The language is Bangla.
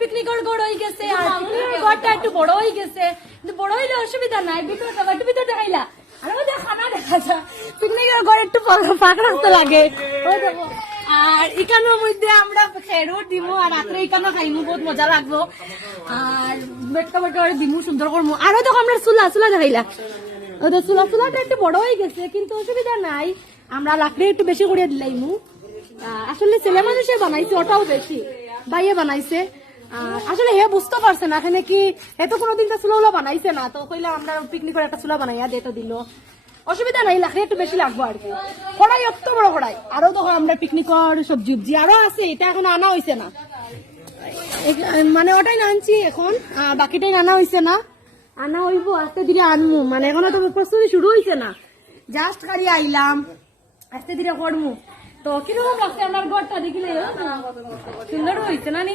পিকনিকের ঘর হয়ে গেছে আর পিকনিকের ঘরটা একটু বড় হয়ে গেছে, কিন্তু বড় হইলে অসুবিধা নাই, ভিতর দেখাইলা আর ওদের খানা দেখা যায়, পিকনিকের ঘর একটু ফাঁক রাখতে লাগে। আর এখানের মধ্যে আমরা খেরও দিমু আর রাত্রে এখানে খাইমু, বহুত মজা লাগবো। আর বেটকা বেটকা দিমু, সুন্দর করবো। আরো দেখো আমরা চুলা দেখাইলা, ওদের চুলাটা একটু বড় হয়ে গেছে, কিন্তু অসুবিধা নাই, আমরা লাকড়ি একটু বেশি করে দিলাইমু। আসলে ছেলে মানুষে বানাইছে, ওটাও বেশি ভাইয়ে বানাইছে। আসলে হে বুঝতে পারছে না এখানে কি এত কোনোদিন তো চুলা বানাইছে না, তো কইলা আমরা পিকনিকের একটা চুলা বানাইয়া দিয়ে তো দিল, অসুবিধা নাই, লাকড়ি একটু বেশি লাগবো আর কি। কড়াই অত বড় কড়াই, আরো তখন আমরা পিকনিকের সবজি উবজি আরো আছে, এটা এখন আনা হয়েছে না, মানে ওটাই আনছি এখন, বাকিটাই আনা হয়েছে না, আনা হইব আস্তে ধীরে আনমু, মানে এখনো তো প্রস্তুতি শুরু হয়েছে না, জাস্ট খালি আইলাম, আস্তে ধীরে করমু। তো কিরকম লাগছে আমার ঘরটা দেখিলে, সুন্দর হয়েছে না নি?